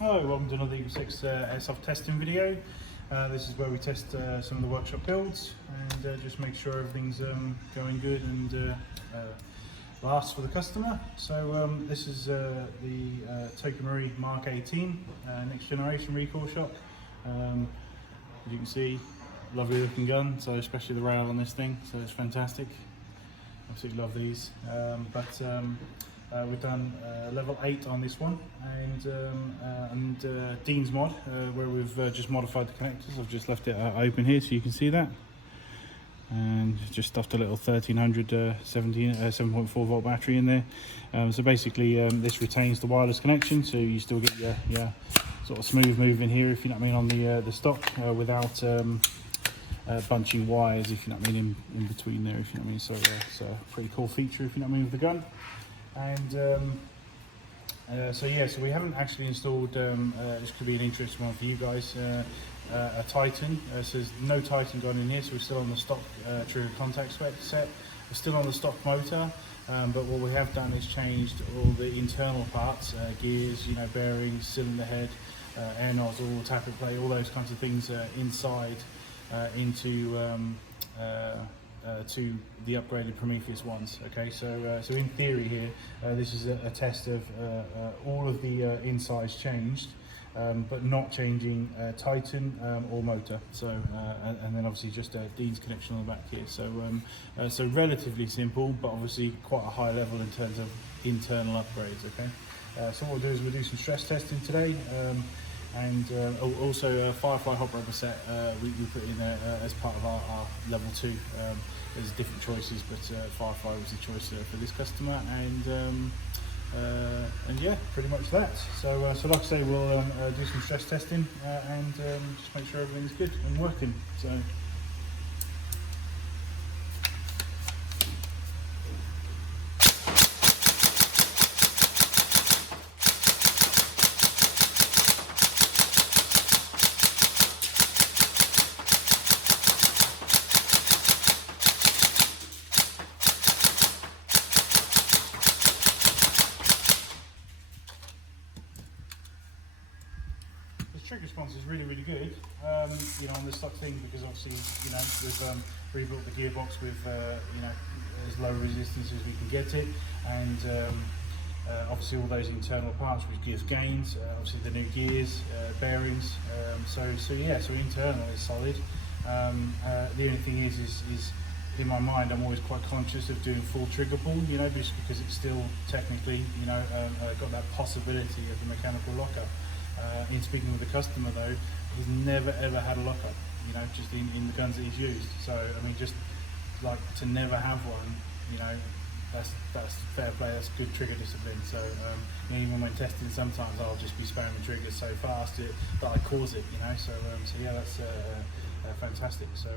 Hello, welcome to another Eagle6 Airsoft testing video. This is where we test some of the workshop builds and just make sure everything's going good and lasts for the customer. So this is the TM MK18 next generation recoil shock. As you can see, lovely looking gun, so especially the rail on this thing, so it's fantastic. Absolutely love these. We've done level 8 on this one, and Dean's mod, where we've just modified the connectors. I've just left it open here so you can see that, and just stuffed a little 1300 7.4 volt battery in there. So basically this retains the wireless connection, so you still get your sort of smooth moving here, if you know what I mean, on the stock, without bunching wires, if you know what I mean, in between there, if you know what I mean. So it's a pretty cool feature, if you know what I mean, with the gun. And so we haven't actually installed, this could be an interesting one for you guys, a Titan. So there's no Titan gone in here, so we're still on the stock trigger contact set. We're still on the stock motor, but what we have done is changed all the internal parts, gears, bearings, cylinder head, air nozzle, tappet plate, all those kinds of things inside into to the upgraded Prometheus ones. Okay, so in theory here, this is a test of all of the insides changed, but not changing Titan or motor. So and then obviously just Dean's connection on the back here. So relatively simple, but obviously quite a high level in terms of internal upgrades. Okay, so what we'll do is we'll do some stress testing today. And also Firefly hot rubber set we put in there as part of our level 2. There's different choices, but Firefly was the choice for this customer, and yeah, pretty much that. So like I say, we'll do some stress testing and just make sure everything's good and working. So. Trigger response is really good, on the stock thing, because obviously we've rebuilt the gearbox with as low resistance as we can get it, and obviously all those internal parts which gives gains, obviously the new gears, bearings, so internal is solid. The only thing is in my mind I'm always quite conscious of doing full trigger pull, just because it's still technically got that possibility of a mechanical lockup. In speaking with the customer though, he's never ever had a lockup, just in the guns that he's used. So I mean, just like to never have one, that's fair play, that's good trigger discipline. So even when testing, sometimes I'll just be spamming triggers so fast that I cause it, so yeah, that's fantastic. So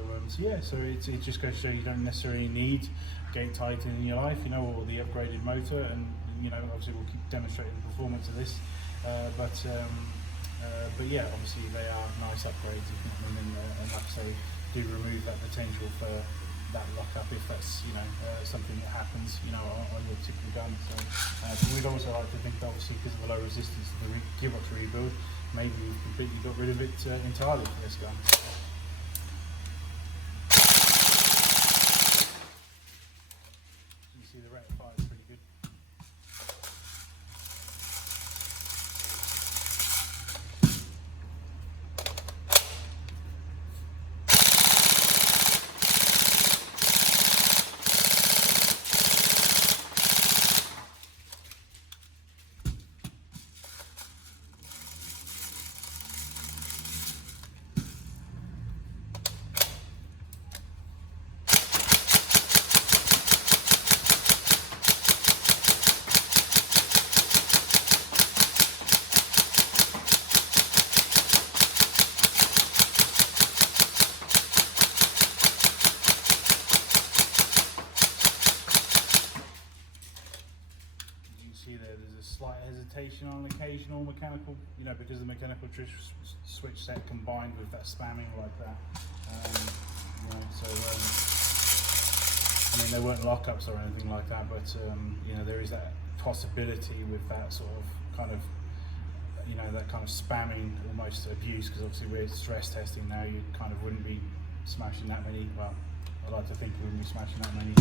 it just goes to show you don't necessarily need gate Titan in your life, or the upgraded motor, and obviously we'll keep demonstrating the performance of this. But yeah, obviously they are nice upgrades, if you know what I mean, and like I say, do remove that potential for that lockup if that's something that happens on your particular gun. So but we'd also like to think that obviously because of the low resistance of the gearbox rebuild, maybe we've completely got rid of it entirely for this gun. You see the rate of fire is pretty good. There's a slight hesitation on occasional mechanical, because the mechanical switch set combined with that spamming like that. I mean, they weren't lockups or anything like that, but there is that possibility with that sort of kind of know, that kind of spamming almost abuse, because obviously we're stress testing now. You kind of wouldn't be smashing that many. Well, I like to think we wouldn't be smashing that many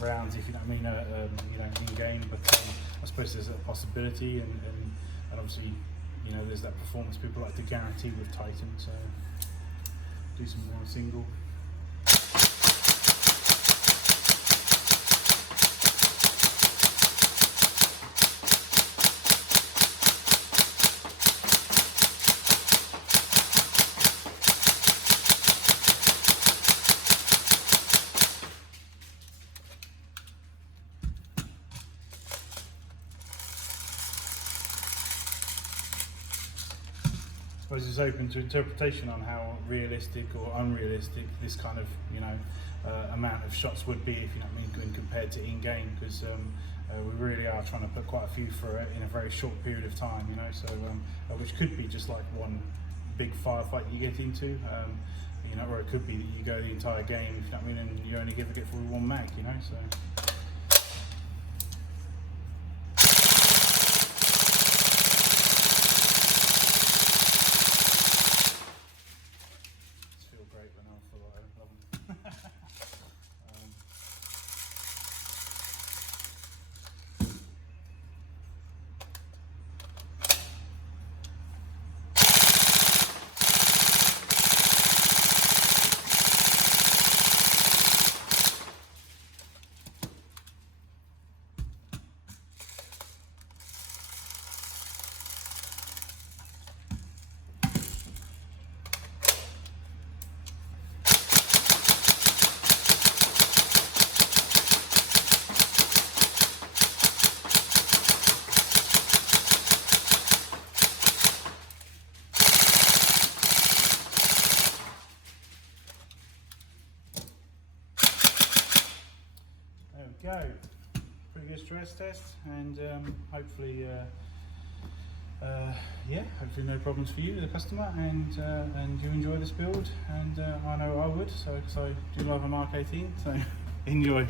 rounds, if you know what I mean, you know, in game. But I suppose there's a possibility, and obviously, you know, there's that performance people like to guarantee with Titan. So do some more single. I suppose it's open to interpretation on how realistic or unrealistic this kind of, you know, amount of shots would be, if you know what I mean, when compared to in-game, because we really are trying to put quite a few through it in a very short period of time, you know, so which could be just like one big firefight you get into, you know, or it could be that you go the entire game, if you know what I mean, and you only get through one mag, you know, so. Go. Pretty good stress test, and hopefully, yeah, hopefully no problems for you, the customer, and you enjoy this build, and I know I would, so because I do love a Mark 18, so enjoy.